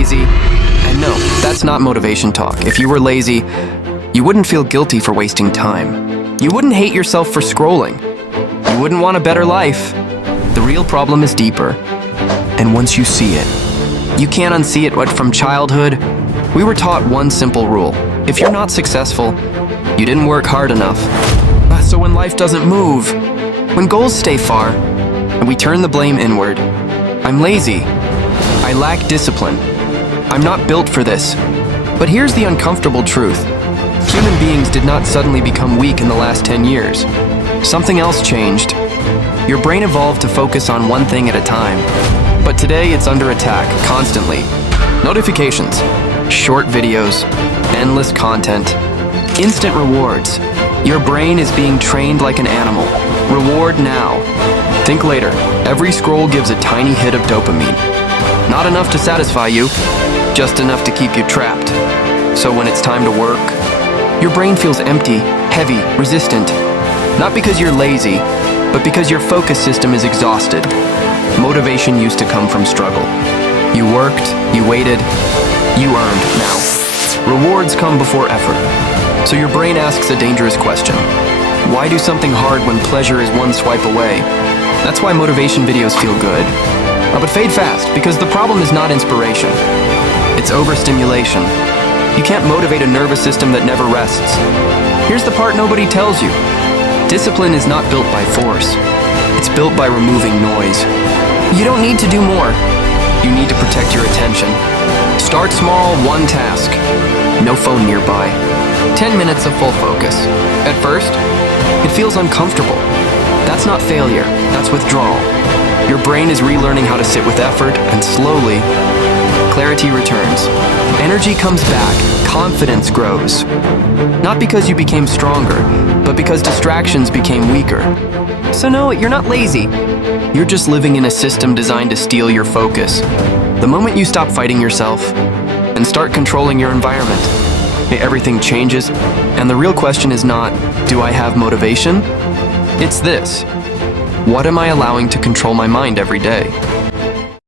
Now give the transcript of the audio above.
lazy. And no, that's not motivation talk. If you were lazy, you wouldn't feel guilty for wasting time. You wouldn't hate yourself for scrolling. You wouldn't want a better life. The real problem is deeper. And once you see it, you can't unsee it. What from childhood, we were taught one simple rule. If you're not successful, you didn't work hard enough. So when life doesn't move, when goals stay far, and we turn the blame inward, I'm lazy. I lack discipline. I'm not built for this. But here's the uncomfortable truth. Human beings did not suddenly become weak in the last 10 years. Something else changed. Your brain evolved to focus on one thing at a time. But today it's under attack, constantly. Notifications, short videos, endless content, instant rewards. Your brain is being trained like an animal. Reward now. Think later. Every scroll gives a tiny hit of dopamine. Not enough to satisfy you, just enough to keep you trapped. So when it's time to work, your brain feels empty, heavy, resistant. Not because you're lazy, but because your focus system is exhausted. Motivation used to come from struggle. You worked, you waited, you earned. Now, rewards come before effort. So your brain asks a dangerous question. Why do something hard when pleasure is one swipe away? That's why motivation videos feel good. But fade fast, because the problem is not inspiration. It's overstimulation. You can't motivate a nervous system that never rests. Here's the part nobody tells you. Discipline is not built by force. It's built by removing noise. You don't need to do more. You need to protect your attention. Start small, one task. No phone nearby. 10 minutes of full focus. At first, it feels uncomfortable. That's not failure, that's withdrawal. Your brain is relearning how to sit with effort, and slowly, clarity returns. Energy comes back, confidence grows. Not because you became stronger, but because distractions became weaker. So no, you're not lazy. You're just living in a system designed to steal your focus. The moment you stop fighting yourself and start controlling your environment, everything changes. And the real question is not, do I have motivation? It's this. What am I allowing to control my mind every day?